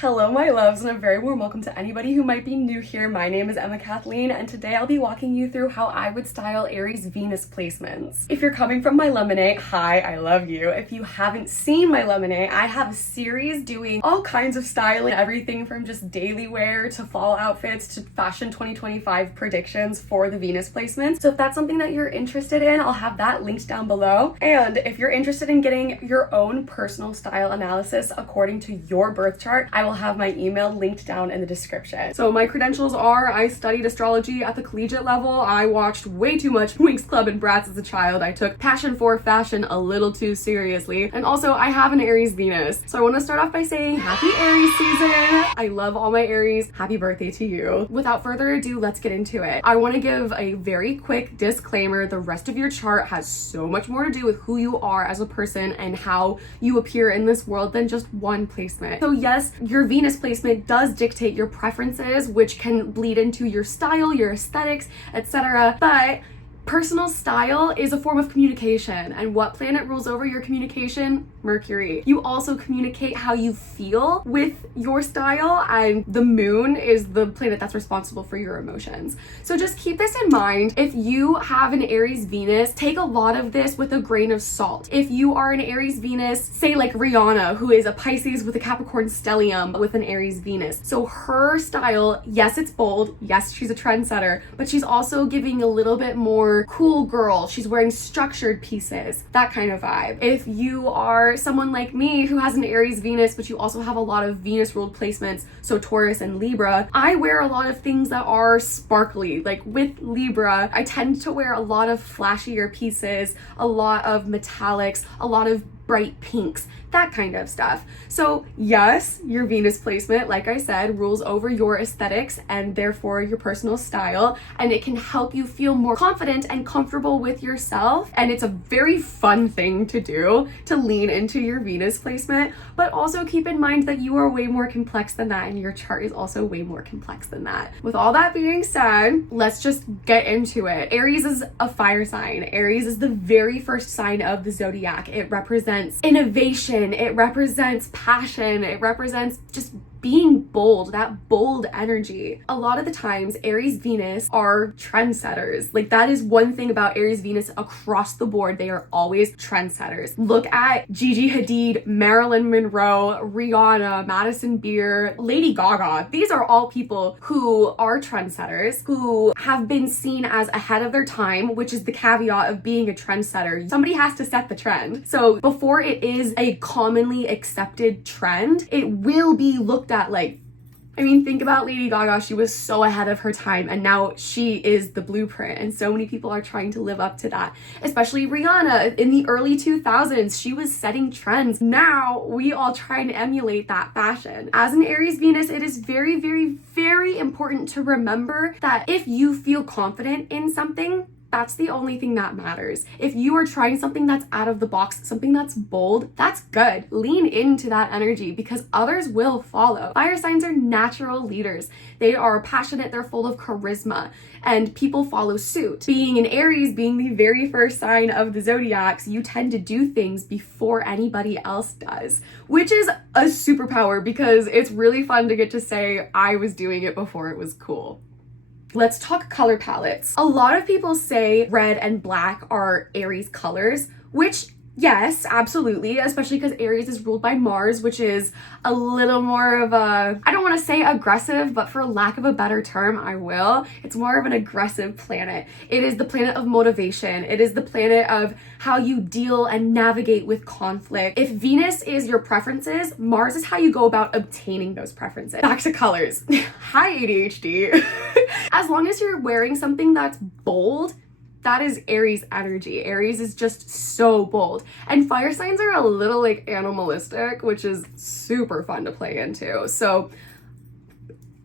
Hello my loves, and a very warm welcome to anybody who might be new here. My name is Emma Kathleen, and today I'll be walking you through how I would style Aries Venus placements. If you're coming from my lemonade, hi, I love you. If you haven't seen my lemonade, I have a series doing all kinds of styling, everything from just daily wear to fall outfits to fashion 2025 predictions for the Venus placements. So if that's something that you're interested in, I'll have that linked down below. And if you're interested in getting your own personal style analysis according to your birth chart, I will have my email linked down in the description. So my credentials are, I studied astrology at the collegiate level. I watched way too much Winx Club and Bratz as a child. I took passion for fashion a little too seriously. And also I have an Aries Venus. So I want to start off by saying happy Aries season. I love all my Aries. Happy birthday to you. Without further ado, let's get into it. I want to give a very quick disclaimer. The rest of your chart has so much more to do with who you are as a person and how you appear in this world than just one placement. So yes, your Venus placement does dictate your preferences, which can bleed into your style, your aesthetics, etc. But personal style is a form of communication, and what planet rules over your communication? Mercury. You also communicate how you feel with your style, and the moon is the planet that's responsible for your emotions. So just keep this in mind. If you have an Aries Venus, take a lot of this with a grain of salt. If you are an Aries Venus, say like Rihanna, who is a Pisces with a Capricorn stellium with an Aries Venus. So her style, yes, it's bold. Yes, she's a trendsetter, but she's also giving a little bit more cool girl. She's wearing structured pieces, that kind of vibe. If you are someone like me who has an Aries Venus, but you also have a lot of Venus ruled placements, so Taurus and Libra, I wear a lot of things that are sparkly. Like with Libra, I tend to wear a lot of flashier pieces, a lot of metallics, a lot of bright pinks, that kind of stuff. So yes, your Venus placement, like I said, rules over your aesthetics and therefore your personal style, and it can help you feel more confident and comfortable with yourself. And it's a very fun thing to do, to lean into your Venus placement, but also keep in mind that you are way more complex than that, and your chart is also way more complex than that. With all that being said, let's just get into it. Aries is a fire sign. Aries is the very first sign of the zodiac. It represents innovation, it represents passion, it represents just being bold, that bold energy. A lot of the times, Aries Venus are trendsetters. Like, that is one thing about Aries Venus across the board. They are always trendsetters. Look at Gigi Hadid, Marilyn Monroe, Rihanna, Madison Beer, Lady Gaga. These are all people who are trendsetters, who have been seen as ahead of their time, which is the caveat of being a trendsetter. Somebody has to set the trend. So before it is a commonly accepted trend, it will be looked at like, I mean, think about Lady Gaga. She was so ahead of her time, and now she is the blueprint, and so many people are trying to live up to that. Especially Rihanna in the early 2000s, she was setting trends. Now we all try and emulate that fashion. As an Aries Venus, it is very, very, very important to remember that if you feel confident in something, that's the only thing that matters. If you are trying something that's out of the box, something that's bold, that's good. Lean into that energy because others will follow. Fire signs are natural leaders. They are passionate, they're full of charisma, and people follow suit. Being an Aries, being the very first sign of the zodiacs, you tend to do things before anybody else does, which is a superpower because it's really fun to get to say, I was doing it before it was cool. Let's talk color palettes. A lot of people say red and black are Aries colors, which yes, absolutely, especially because Aries is ruled by Mars, which is a little more of a, I don't want to say aggressive, but for lack of a better term, I will. It's more of an aggressive planet. It is the planet of motivation. It is the planet of how you deal and navigate with conflict. If Venus is your preferences, Mars is how you go about obtaining those preferences. Back to colors. Hi, ADHD. As long as you're wearing something that's bold, that is Aries energy. Aries is just so bold. And fire signs are a little like animalistic, which is super fun to play into. So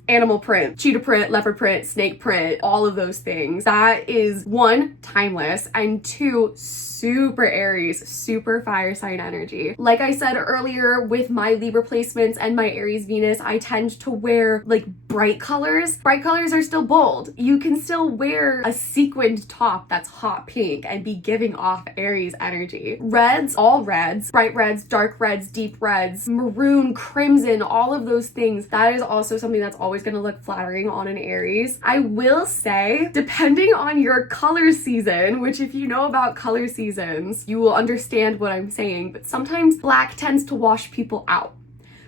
animal print, cheetah print, leopard print, snake print, all of those things. That is one, timeless, and two, super Aries, super fire sign energy. Like I said earlier, with my Libra placements and my Aries Venus, I tend to wear like bright colors. Bright colors are still bold. You can still wear a sequined top that's hot pink and be giving off Aries energy. Reds, all reds, bright reds, dark reds, deep reds, maroon, crimson, all of those things. That is also something that's always going to look flattering on an Aries. I will say, depending on your color season, which if you know about color seasons, you will understand what I'm saying, but sometimes black tends to wash people out.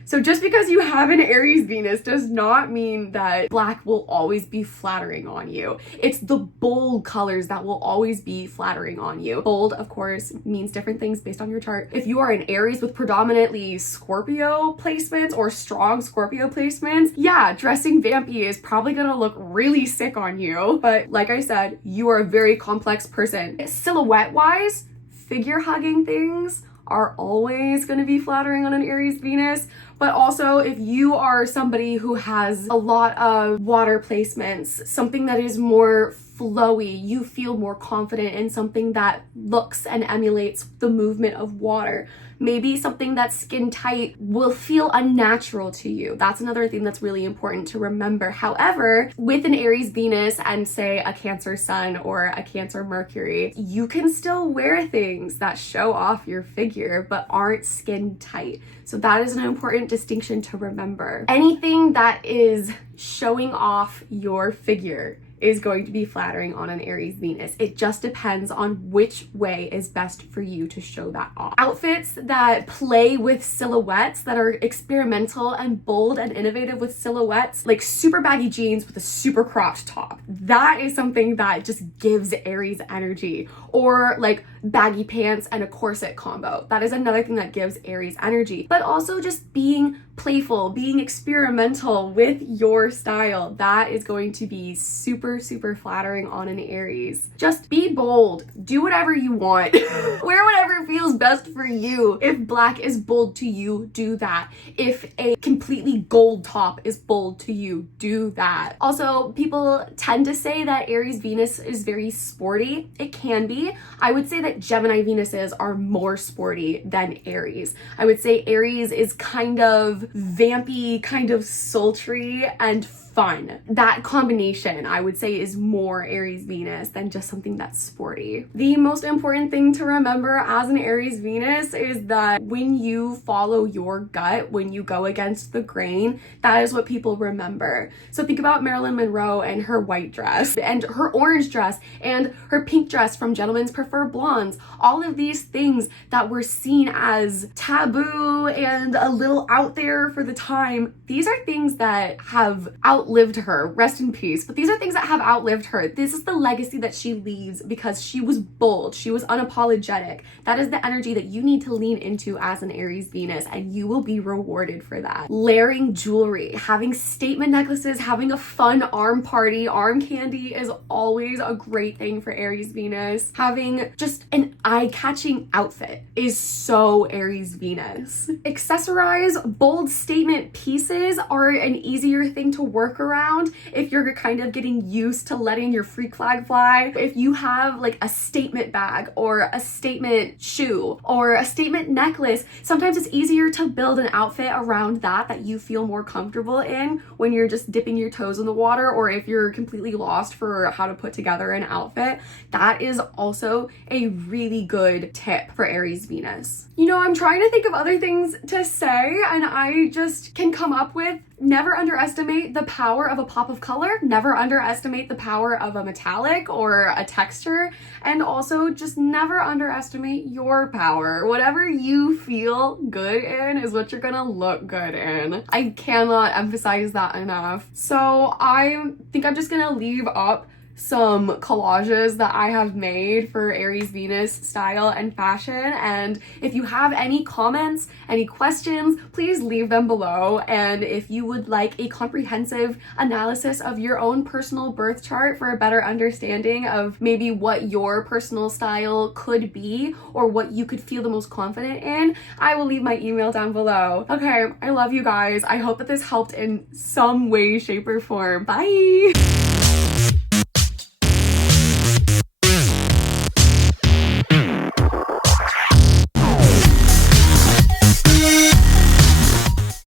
So just because you have an Aries Venus does not mean that black will always be flattering on you. It's the bold colors that will always be flattering on you. Bold, of course, means different things based on your chart. If you are an Aries with predominantly Scorpio placements or strong Scorpio placements, yeah, dressing vampy is probably gonna look really sick on you. But like I said, you are a very complex person. Silhouette-wise, figure hugging things are always going to be flattering on an Aries Venus. But also, if you are somebody who has a lot of water placements, something that is more flowy, you feel more confident in something that looks and emulates the movement of water. Maybe something that's skin tight will feel unnatural to you. That's another thing that's really important to remember. However, with an Aries Venus and say a Cancer Sun or a Cancer Mercury, you can still wear things that show off your figure but aren't skin tight. So that is an important distinction to remember. Anything that is showing off your figure is going to be flattering on an Aries Venus. It just depends on which way is best for you to show that off. Outfits that play with silhouettes, that are experimental and bold and innovative with silhouettes, like super baggy jeans with a super cropped top. That is something that just gives Aries energy. Or like baggy pants and a corset combo. That is another thing that gives Aries energy. But also just being playful, being experimental with your style. That is going to be super, super flattering on an Aries. Just be bold. Do whatever you want. Wear whatever feels best for you. If black is bold to you, do that. If a completely gold top is bold to you, do that. Also, people tend to say that Aries Venus is very sporty. It can be. I would say that Gemini Venuses are more sporty than Aries. I would say Aries is kind of vampy, kind of sultry and fun. That combination, I would say, is more Aries Venus than just something that's sporty. The most important thing to remember as an Aries Venus is that when you follow your gut, when you go against the grain, that is what people remember. So think about Marilyn Monroe and her white dress and her orange dress and her pink dress from Gentlemen's Prefer Blondes. All of these things that were seen as taboo and a little out there for the time, these are things that have outlived her. Rest in peace. But these are things that have outlived her. This is the legacy that she leaves because she was bold. She was unapologetic. That is the energy that you need to lean into as an Aries Venus, and you will be rewarded for that. Layering jewelry, having statement necklaces, having a fun arm party, arm candy is always a great thing for Aries Venus. Having just an eye-catching outfit is so Aries Venus. Accessorize, bold statement pieces are an easier thing to work around if you're kind of getting used to letting your freak flag fly. If you have like a statement bag or a statement shoe or a statement necklace, sometimes it's easier to build an outfit around that you feel more comfortable in when you're just dipping your toes in the water, or if you're completely lost for how to put together an outfit. That is also a really good tip for Aries Venus. You know, I'm trying to think of other things to say and I just can come up with never underestimate the power of a pop of color, never underestimate the power of a metallic or a texture, and also just never underestimate your power. Whatever you feel good in is what you're gonna look good in. I cannot emphasize that enough. So I think I'm just gonna leave up some collages that I have made for Aries Venus style and fashion. And if you have any comments, any questions, please leave them below. And if you would like a comprehensive analysis of your own personal birth chart for a better understanding of maybe what your personal style could be or what you could feel the most confident in, I will leave my email down below. Okay, I love you guys. I hope that this helped in some way, shape, or form. Bye!